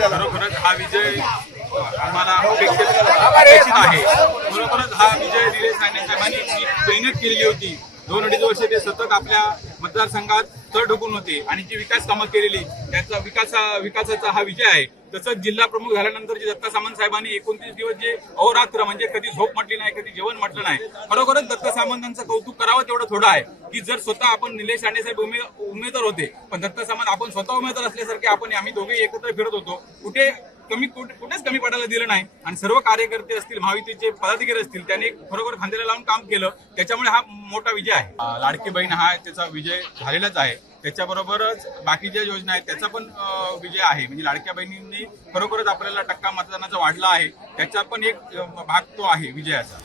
खरोखरच हा विजय आम्हाला अपेक्षित आहे. खरोखरच हा विजय राणे साहेबांनी मेहनत केलेली होती. दोन अडीच वर्ष ते सतत आपल्या मतदारसंघात तळ ढकून होते आणि जी विकास कामं केलेली त्याचा विकासा विकासाचा हा विजय आहे. तसंच जिल्हा प्रमुख झाल्यानंतर जे दत्ता सामंत साहेबांनी एकोणतीस दिवस जे अहोरात्र म्हणजे कधी झोप म्हटली नाही कधी जेवण म्हटलं नाही खरोखरच दत्ता सामंतांचं कौतुक करावं तेवढं थोडं आहे की जर स्वतः आपण निलेश राणे साहेब उमे उमेदवार होते पण दत्ता सामंत आपण स्वतः उमेदवार असल्यासारखे आपण आम्ही दोघे एकत्र फिरत होतो. कुठे कमी कुठे- कुठेच कमी पडायला दिलं नाही. आणि सर्व कार्यकर्ते असतील महायुतीचे पदाधिकारी असतील त्यांनी खरोखर खांद्याला लावून काम केलं. त्याच्यामुळे हा मोठा विजय आहे. लाडकी बहीण हा त्याचा विजय झालेलाच आहे. त्याच्याबरोबरच बाकीच्या योजना आहेत त्याचा पण विजय आहे. म्हणजे लाडक्या बहिणींनी खरोखरच आपल्याला टक्का मतदानाचा वाढला आहे. त्याचा पण एक भाग तो आहे विजयाचा.